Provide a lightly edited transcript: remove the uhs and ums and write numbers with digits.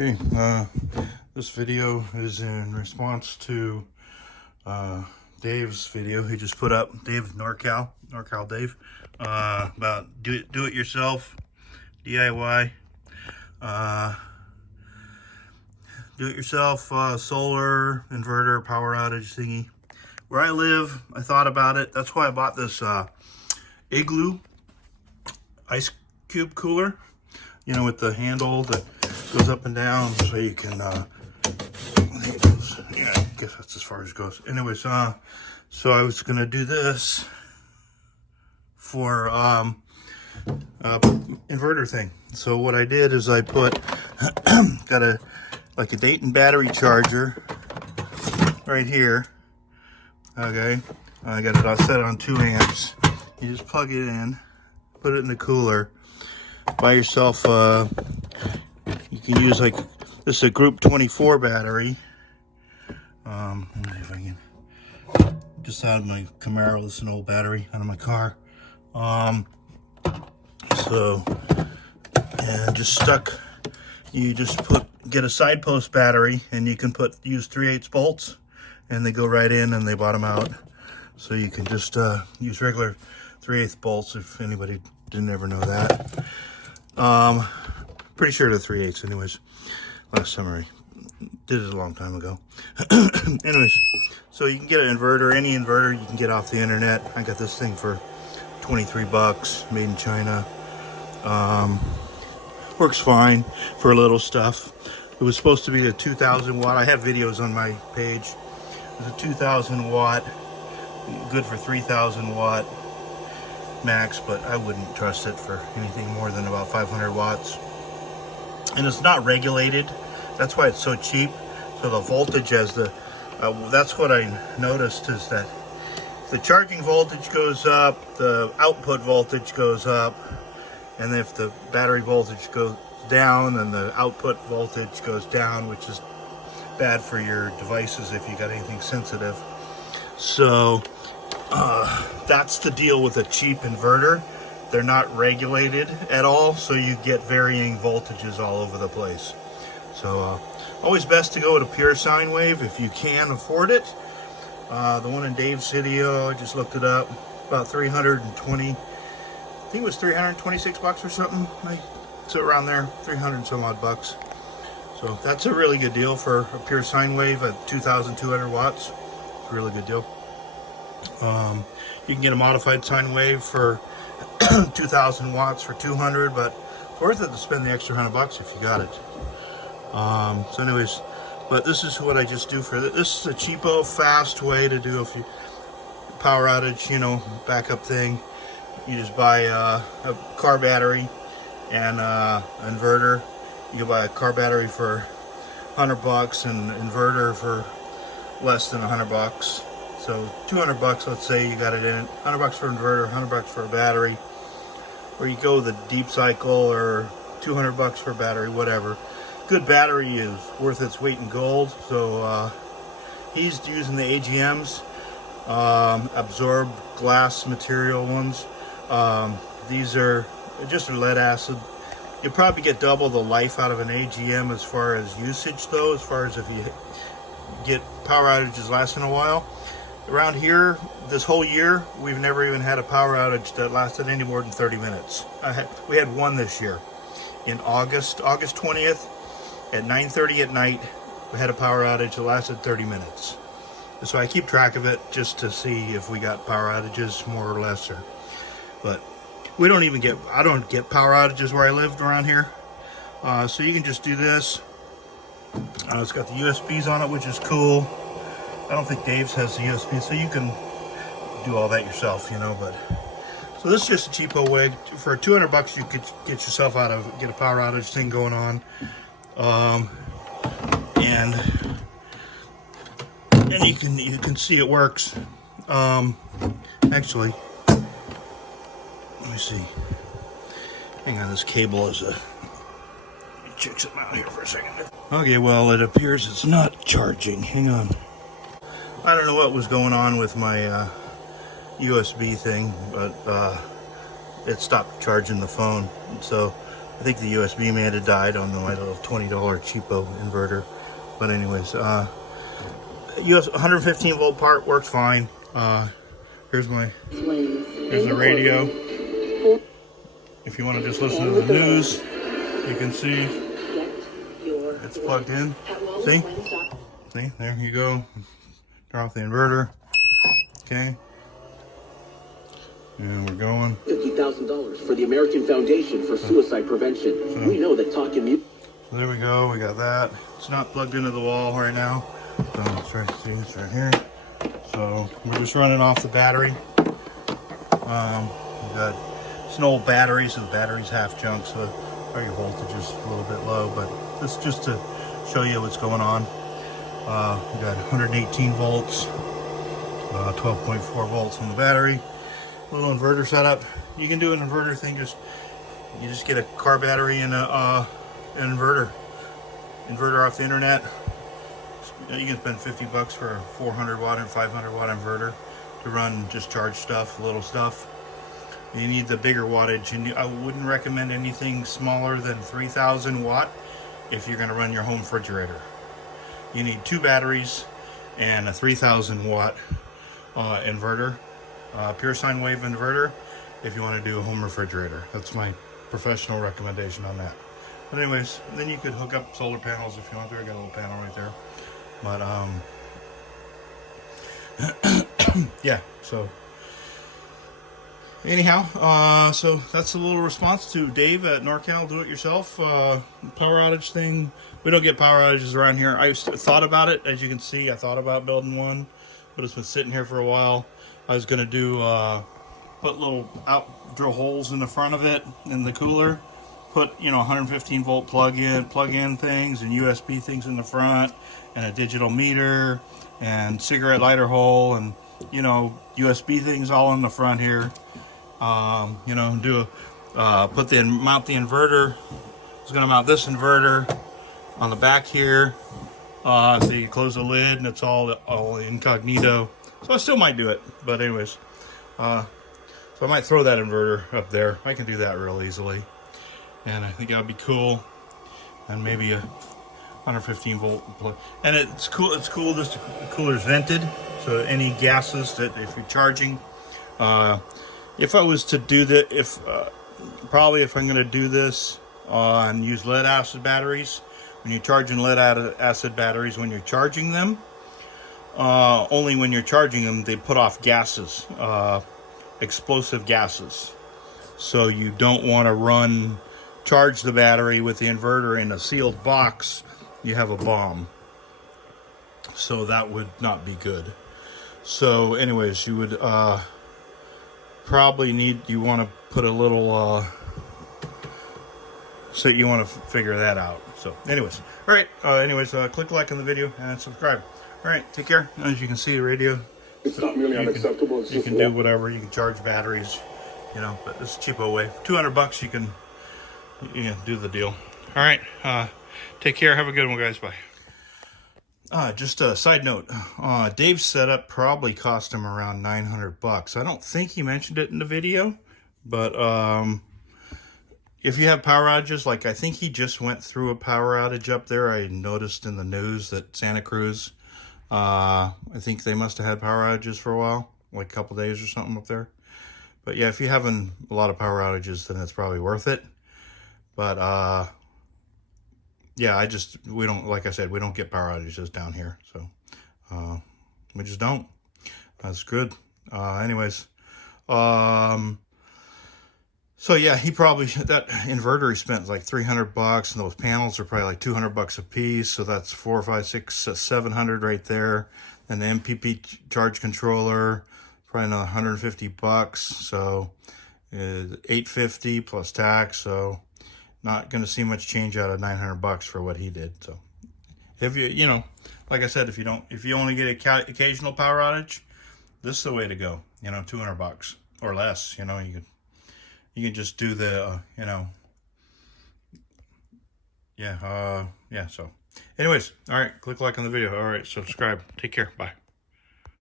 Okay, this video is in response to Dave's video he just put up. Dave, NorCal Dave, about do it yourself, DIY, do it yourself solar inverter power outage thingy. Where I live, I thought about it. That's why I bought this Igloo ice cube cooler, you know, with the handle that goes up and down, so you can I think it goes, yeah, I guess that's as far as it goes. Anyways, so I was gonna do this for inverter thing. So what I did is I put got a Dayton battery charger right here. Okay, I got it all set on 2 amps. You just plug it in, put it in the cooler. Buy yourself you can use like this is a group 24 battery. Let me see if I can just out of my Camaro. This is an old battery out of my car. So and just stuck. You just get a side post battery, and you can use 3/8 bolts, and they go right in and they bottom out. So you can just use regular 3/8 bolts if anybody didn't ever know that. Pretty sure they're 3/8 anyways. Last summer I did it a long time ago. Anyways, so you can get an inverter, any inverter you can get off the internet. I got this thing for 23 bucks, made in China. Works fine for little stuff. It was supposed to be a 2,000 watt. I have videos on my page. It was a 2,000 watt, good for 3,000 watt max, but I wouldn't trust it for anything more than about 500 watts. And it's not regulated. That's why it's so cheap. So the voltage as that's what I noticed, is that the charging voltage goes up, the output voltage goes up, and if the battery voltage goes down, then the output voltage goes down, which is bad for your devices if you got anything sensitive. So that's the deal with a cheap inverter. They're not regulated at all, so you get varying voltages all over the place. So always best to go with a pure sine wave if you can afford it. The one in Dave's video, I just looked it up, about 320, I think it was 326 bucks or something. So around there, 300 and some odd bucks. So that's a really good deal for a pure sine wave at 2,200 watts. It's a really good deal. You can get a modified sine wave for 2,000 watts for 200, but it's worth it to spend the extra $100 if you got it. So anyways, but this is what I just do for this. This is a cheapo, fast way to do a power outage, you know, backup thing. You just buy a car battery and inverter. You can buy a car battery for $100 and inverter for less than $100. So 200 bucks, let's say you got it in. 100 bucks for inverter, 100 bucks for a battery. Or you go with the deep cycle, or 200 bucks for a battery, whatever. Good battery is worth its weight in gold. So he's using the AGMs, absorb glass material ones. These are just lead acid. You'll probably get double the life out of an AGM as far as usage, though, as far as if you get power outages lasting a while. Around here, this whole year, we've never even had a power outage that lasted any more than 30 minutes. We had one this year. In August 20th, at 9:30 at night, we had a power outage that lasted 30 minutes. So I keep track of it just to see if we got power outages, more or less. But we don't even I don't get power outages where I lived around here. So you can just do this. It's got the USBs on it, which is cool. I don't think Dave's has the USB, so you can do all that yourself, you know. But so this is just a cheapo way. For 200 bucks, you could get yourself get a power outage thing going on, and you can see it works. Actually, let me see. Hang on, this cable is check something out here for a second. Okay, well, it appears it's not charging. Hang on. I don't know what was going on with my USB thing, but it stopped charging the phone. So I think the USB man had died on my little $20 cheapo inverter. But anyways, US 115 volt part works fine. Here's the radio. If you want to just listen to the news, you can see it's plugged in. See? See, there you go. Turn off the inverter. Okay. And we're going. $50,000 for the American Foundation for Suicide Prevention. So, we know that talking music. So there we go. We got that. It's not plugged into the wall right now. So let's try to see. It's right here. So we're just running off the battery. We got it's an old battery, so the battery's half junk, so your voltage is a little bit low. But this is just to show you what's going on. We got 118 volts, 12.4 volts on the battery. Little inverter setup. You can do an inverter thing. You just get a car battery and an inverter off the internet. You can spend $50 for a 400 watt and 500 watt inverter to run just charge stuff, little stuff. You need the bigger wattage, and I wouldn't recommend anything smaller than 3,000 watt if you're going to run your home refrigerator. You need 2 batteries and a 3,000 watt inverter, pure sine wave inverter, if you want to do a home refrigerator. That's my professional recommendation on that. But anyways, then you could hook up solar panels if you want to. I got a little panel right there. But yeah, so anyhow, so that's a little response to Dave at NorCal Do It Yourself power outage thing. We don't get power outages around here. I thought about it, as you can see. I thought about building one, but it's been sitting here for a while. I was gonna do put little drill holes in the front of it in the cooler, put 115 volt plug in things and USB things in the front, and a digital meter and cigarette lighter hole, and USB things all in the front here. Mount the inverter. I was gonna mount this inverter on the back here, so you close the lid and it's all incognito. So I still might do it, but anyways, so I might throw that inverter up there. I can do that real easily, and I think that'd be cool. And maybe a 115 volt plug. And it's cool. It's cool. Just the cooler's vented, so any gases that if you're charging. If I was to do that, if I'm going to do this and use lead acid batteries, when you're charging lead acid batteries, when you're charging them, only when you're charging them, they put off gases, explosive gases. So you don't want to charge the battery with the inverter in a sealed box. You have a bomb. So that would not be good. So anyways, you would probably you want to put a little, so you want to figure that out. So anyways, all right. Click like on the video and subscribe. All right, take care. As you can see, the radio. It's not merely unacceptable. You can do whatever. You can charge batteries, but this is a cheapo way. $200, you can do the deal. All right, take care. Have a good one, guys. Bye. Just a side note. Dave's setup probably cost him around $900. I don't think he mentioned it in the video, but if you have power outages, like I think he just went through a power outage up there. I noticed in the news that Santa Cruz, I think they must have had power outages for a while, like a couple days or something up there. But yeah, if you're having a lot of power outages, then it's probably worth it. But yeah, we don't, like I said, we don't get power outages down here. So we just don't. That's good. Anyways, so yeah, that inverter he spent like $300, and those panels are probably like $200 a piece. So that's 4, 5, 6, 700 right there. And the MPP charge controller, probably another $150. So $850 plus tax. So not going to see much change out of $900 for what he did. So if you, like I said, if you only get occasional power outage, this is the way to go. $200 or less. You can just do the, yeah. So anyways, all right, click like on the video. All right, subscribe. Take care. Bye.